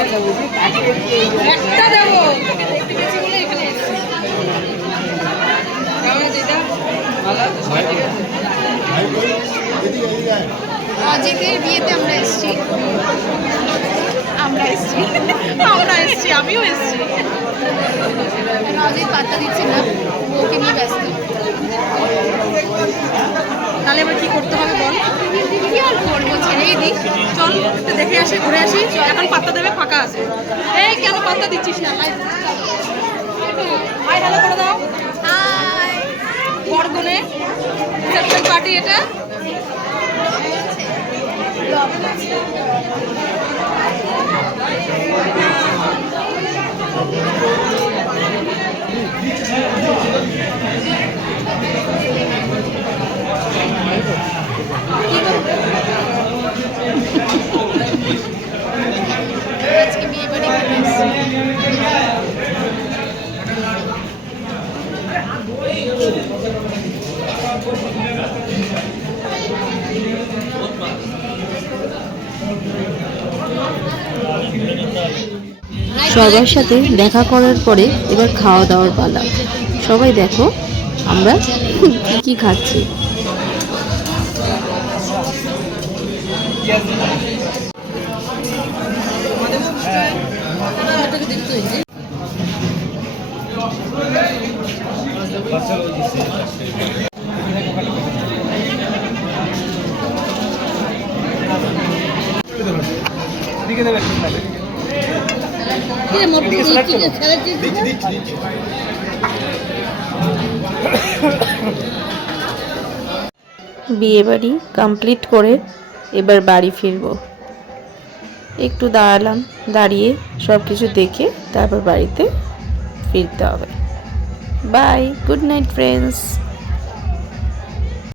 একটা দেবো একটু বেশি বলে এখানে এসেছি। অজিতের বিয়েতে আমরা এসেছি, আমিও এসেছি। অজিত পাত্তা দিচ্ছে না, ওকে নিয়ে ব্যস্ত। তাহলে এবার কি করতে হবে বল? কি আর করবো, ছেড়েই দিই। চল একটু দেখে আসি, ঘুরে আসি। এখন পাত্তা দেবে, ফাঁকা আছে। এই কেন পাত্তা দিচ্ছিস না? হাই হ্যালো করে দাও। হাই। বরগুনে রিসেপশন পার্টি এটা। আজকে বিয়ে বাড়ি খেতে এসেছি। সবার সাথে দেখা করার পরে এবার খাওয়া দাওয়ার পালা। সবাই দেখো আমরা কি কি খাচ্ছি। বিয়ে বাড়ি কমপ্লিট করে এবার বাড়ি ফিরবো। একটু দাঁড়ালাম, দাঁড়িয়ে সব কিছু দেখে তারপর বাড়িতে ফিরতে হবে। Bye, good night friends.